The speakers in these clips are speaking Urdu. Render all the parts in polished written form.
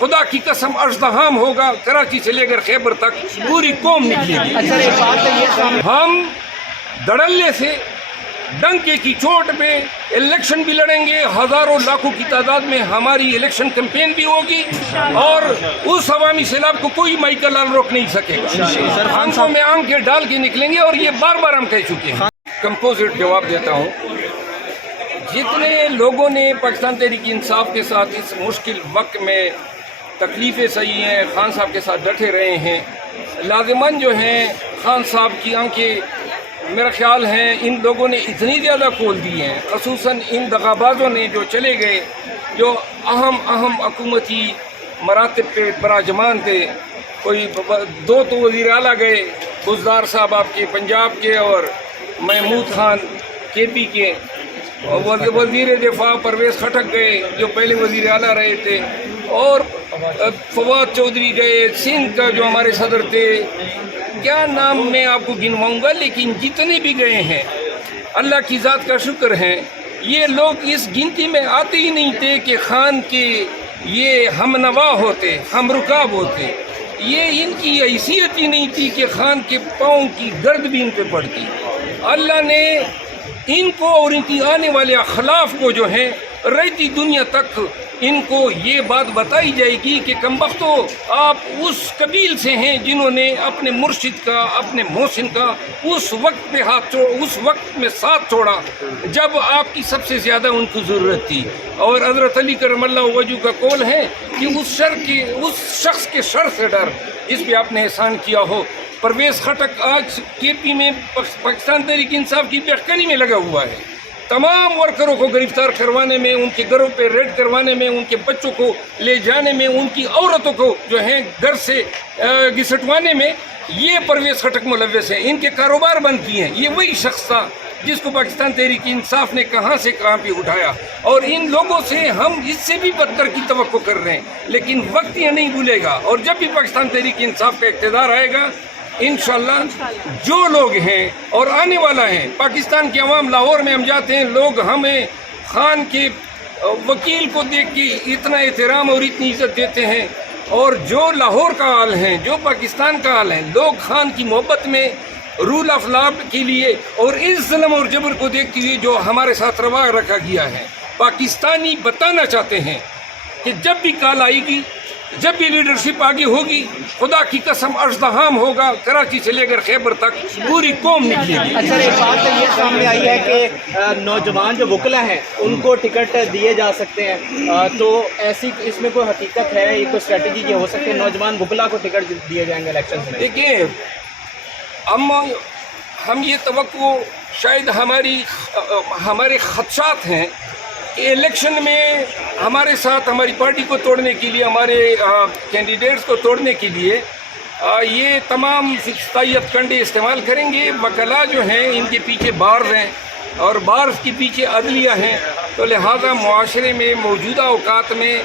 خدا کی قسم اژدہام ہوگا، کراچی سے لے کر خیبر تک پوری قوم نکلے گی۔ ہم دھڑلے سے ڈنکے کی چوٹ پہ الیکشن بھی لڑیں گے، ہزاروں لاکھوں کی تعداد میں ہماری الیکشن کیمپین بھی ہوگی، اور اس عوامی سیلاب کو کوئی مائیکا لال روک نہیں سکے گا۔ آنکھوں میں آنکھیں ڈال کے نکلیں گے، اور یہ بار بار ہم کہہ چکے ہیں۔ کمپوزٹ جواب دیتا ہوں، جتنے لوگوں نے پاکستان تحریک انصاف کے ساتھ اس مشکل وقت میں تکلیفیں سہی ہیں، خان صاحب کے ساتھ ڈٹے رہے ہیں، لازمان جو ہیں خان صاحب کی آنکھیں میرا خیال ہے ان لوگوں نے اتنی زیادہ کھول دی ہیں، خصوصاً ان دغابازوں نے جو چلے گئے، جو اہم حکومتی مراتب پہ براجمان تھے۔ کوئی دو تو وزیر اعلیٰ گئے، بزدار صاحب آپ کے پنجاب کے، اور محمود خان کے پی کے، وزیر دفاع پرویز خٹک گئے جو پہلے وزیر اعلیٰ رہے تھے، اور فواد چودھری گئے، سندھ کا جو ہمارے صدر تھے، کیا نام میں آپ کو گنواؤں گا، لیکن جتنے بھی گئے ہیں اللہ کی ذات کا شکر ہے، یہ لوگ اس گنتی میں آتے ہی نہیں تھے کہ خان کے یہ ہم نوا ہوتے، ہم رکاب ہوتے، یہ ان کی حیثیت ہی نہیں تھی کہ خان کے پاؤں کی گرد بھی ان پہ پڑتی۔ اللہ نے ان کو اور ان کی آنے والے اخلاف کو جو ہے رہتی دنیا تک ان کو یہ بات بتائی جائے گی کہ کمبختو آپ اس قبیل سے ہیں جنہوں نے اپنے مرشد کا، اپنے محسن کا اس وقت پہ اس وقت میں ساتھ چھوڑا جب آپ کی سب سے زیادہ ان کو ضرورت تھی۔ اور حضرت علی کرم اللہ وجہ کا قول ہے کہ اس شخص کے شر سے ڈر جس پہ آپ نے احسان کیا ہو۔ پرویز خٹک آج کے پی میں پاکستان تحریک انصاف کی بہکانی میں لگا ہوا ہے، تمام ورکروں کو گرفتار کروانے میں، ان کے گھروں پہ ریڈ کروانے میں، ان کے بچوں کو لے جانے میں، ان کی عورتوں کو جو ہیں گھر سے گھسٹوانے میں، یہ پرویز خٹک ملوث ہیں، ان کے کاروبار بند کیے ہیں۔ یہ وہی شخص تھا جس کو پاکستان تحریک انصاف نے کہاں سے کہاں پہ اٹھایا، اور ان لوگوں سے ہم اس سے بھی بدتر کی توقع کر رہے ہیں، لیکن وقت یہ نہیں بھولے گا، اور جب بھی پاکستان تحریک انصاف کا اقتدار آئے گا انشاءاللہ جو لوگ ہیں اور آنے والا ہیں، پاکستان کے عوام، لاہور میں ہم جاتے ہیں، لوگ ہمیں خان کے وکیل کو دیکھ کے اتنا احترام اور اتنی عزت دیتے ہیں، اور جو لاہور کا حال ہے، جو پاکستان کا حال ہے، لوگ خان کی محبت میں، رول آف لا کے لیے، اور اس ظلم اور جبر کو دیکھتے ہوئے جو ہمارے ساتھ روا رکھا گیا ہے، پاکستانی بتانا چاہتے ہیں کہ جب بھی کال آئے گی، جب بھی لیڈرشپ آگے ہوگی، خدا کی قسم اژدہام ہوگا، کراچی سے لے کر خیبر تک پوری قوم نکلے گی۔ اچھا، ایک بات یہ سامنے آئی ہے کہ نوجوان جو وکلا ہیں ان کو ٹکٹ دیے جا سکتے ہیں، تو ایسی اس میں کوئی حقیقت ہے، یہ کوئی اسٹریٹجی یہ ہو سکتی ہے نوجوان وکلا کو ٹکٹ دیے جائیں گے الیکشن میں؟ دیکھیں، ہم یہ توقع شاید ہمارے خدشات ہیں کہ الیکشن میں ہمارے ساتھ ہماری پارٹی کو توڑنے کے لیے، ہمارے کینڈیڈیٹس کو توڑنے کے لیے یہ تمام ستائیت کنڈے استعمال کریں گے۔ وکلا جو ہیں ان کے پیچھے بارز ہیں، اور بارز کے پیچھے عدلیہ ہیں، تو لہذا معاشرے میں موجودہ اوقات میں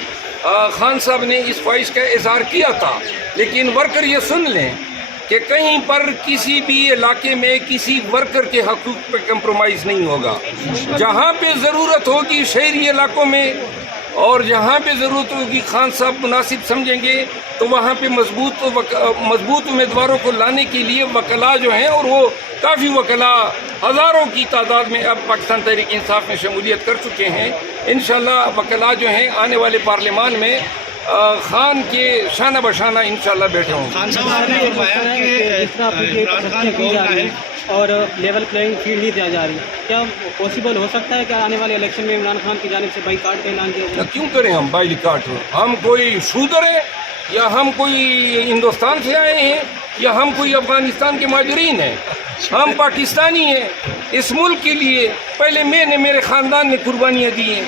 خان صاحب نے اس خواہش کا اظہار کیا تھا، لیکن ورکر یہ سن لیں کہ کہیں پر کسی بھی علاقے میں کسی ورکر کے حقوق پہ کمپرومائز نہیں ہوگا۔ جہاں پہ ضرورت ہوگی شہری علاقوں میں، اور جہاں پہ ضرورت ہوگی خان صاحب مناسب سمجھیں گے، تو وہاں پہ مضبوط امیدواروں کو لانے کے لیے وکلا جو ہیں، اور وہ کافی وکلا ہزاروں کی تعداد میں اب پاکستان تحریک انصاف میں شمولیت کر چکے ہیں۔ انشاءاللہ وکلا جو ہیں آنے والے پارلیمان میں خان کے شانہ بشانہ انشاءاللہ بیٹھے ہوں گے۔ اور لیول پلینگ فیلڈ نہیں دیا جا رہی، کیا پاسبل ہو سکتا ہے کہ آنے والے الیکشن میں عمران خان کی جانب سے بائیکاٹ کا اعلان کیا جائے؟ کیوں کریں ہم بائیکاٹ؟ ہم کوئی شودر ہیں، یا ہم کوئی ہندوستان سے آئے ہیں، یا ہم کوئی افغانستان کے مہاجرین ہیں؟ ہم پاکستانی ہیں۔ اس ملک کے لیے پہلے میں نے، میرے خاندان نے قربانیاں دی ہیں،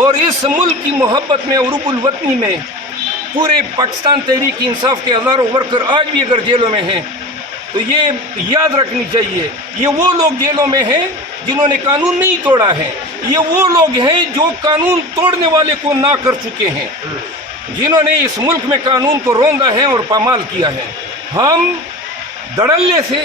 اور اس ملک کی محبت میں، عروب الوطنی میں، پورے پاکستان تحریک انصاف کے ہزاروں ورکر آج بھی اگر جیلوں میں ہیں تو یہ یاد رکھنی چاہیے، یہ وہ لوگ جیلوں میں ہیں جنہوں نے قانون نہیں توڑا ہے، یہ وہ لوگ ہیں جو قانون توڑنے والے کو نہ کر چکے ہیں، جنہوں نے اس ملک میں قانون کو روندا ہے اور پامال کیا ہے۔ ہم دھڑلے سے